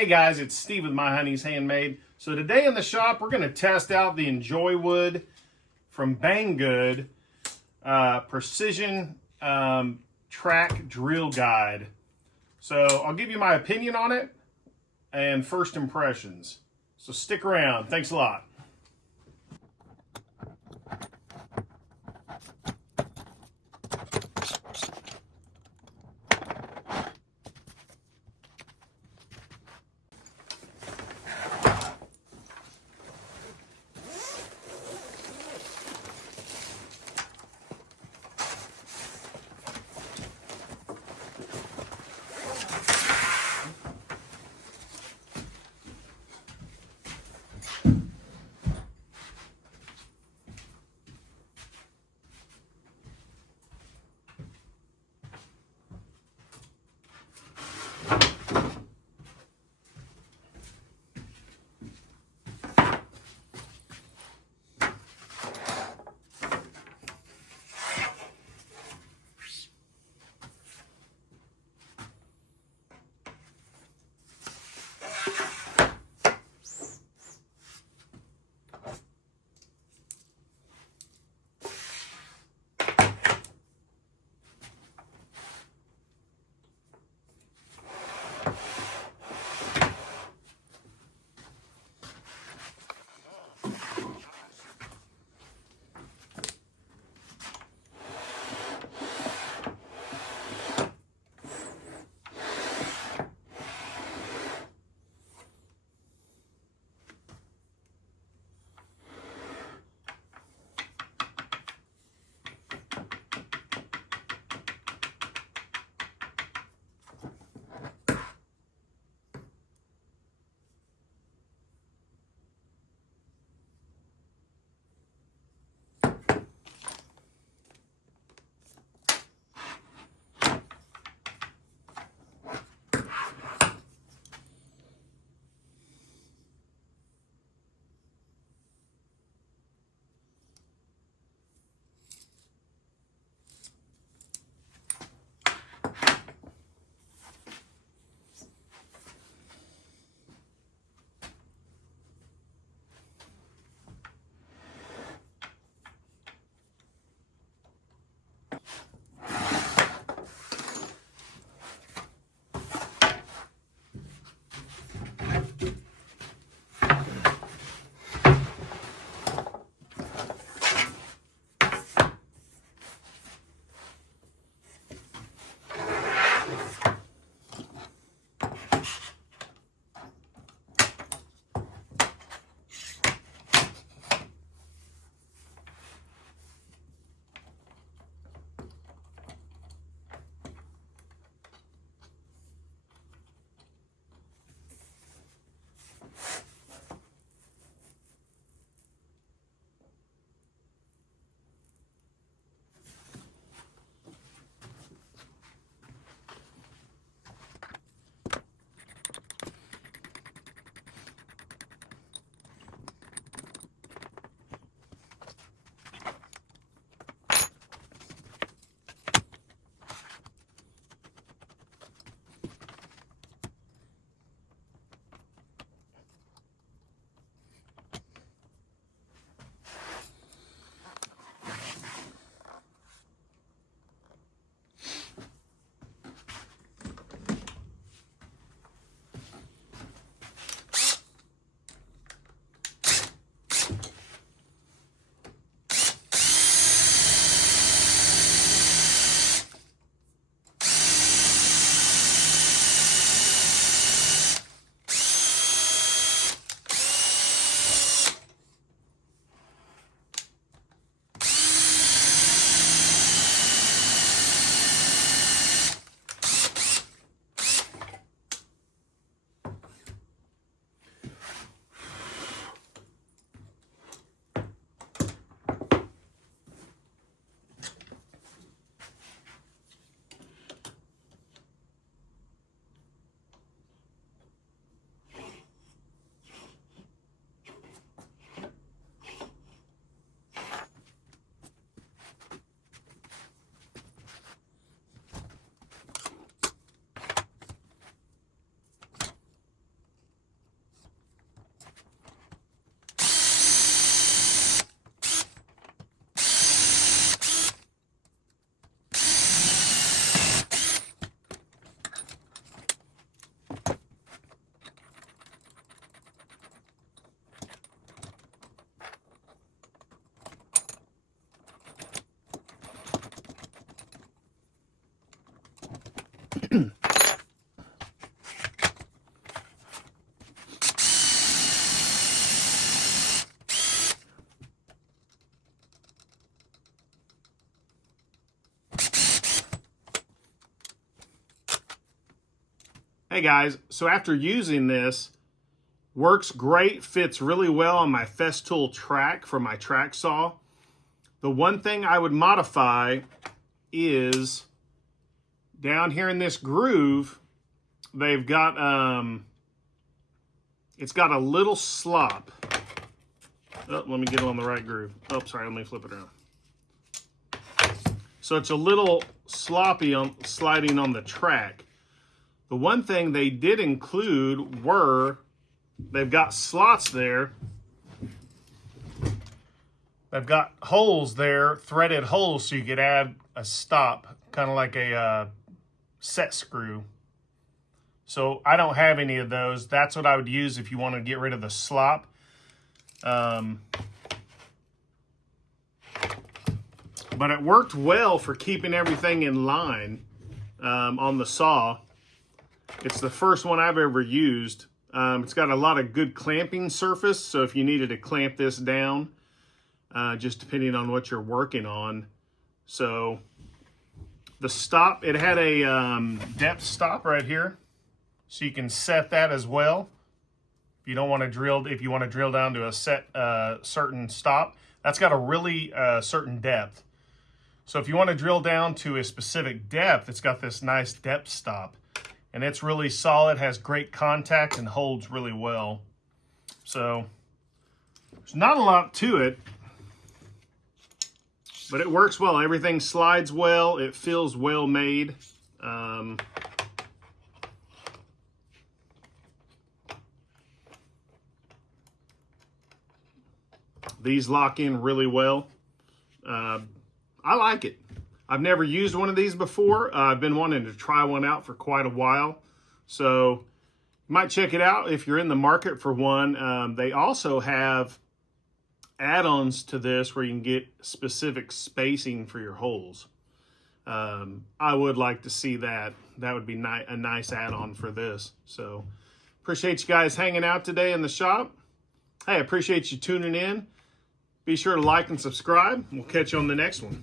Hey guys, it's Steve with My Honey's Handmade. So today in the shop, we're going to test out the ENJOYWOOD from Bangdood Precision Track Drill Guide. So I'll give you my opinion on it and first impressions. So stick around. Thanks a lot. Hey guys, so after using this, works great, fits really well on my Festool Track for my track saw. The one thing I would modify is down here in this groove, they've got, it's got a little slop. Oh, let me get it on the right groove. Oh, sorry, let me flip it around. So it's a little sloppy on sliding on the track. The one thing they did include were, they've got slots there. They've got holes there, threaded holes, so you could add a stop, kind of like a set screw. So I don't have any of those. That's what I would use if you want to get rid of the slop. But it worked well for keeping everything in line on the saw. It's the first one I've ever used. It's got a lot of good clamping surface, so if you needed to clamp this down, just depending on what you're working on. So the stop, it had a depth stop right here, so you can set that as well. If you don't want to drill, if you want to drill down to a set certain stop, that's got a really certain depth. So if you want to drill down to a specific depth, it's got this nice depth stop. And it's really solid, has great contact, and holds really well. So there's not a lot to it, but it works well. Everything slides well. It feels well made. These lock in really well. I like it. I've never used one of these before. I've been wanting to try one out for quite a while. So you might check it out if you're in the market for one. They also have add-ons to this where you can get specific spacing for your holes. I would like to see that. That would be a nice add-on for this. So appreciate you guys hanging out today in the shop. Hey, I appreciate you tuning in. Be sure to like and subscribe. We'll catch you on the next one.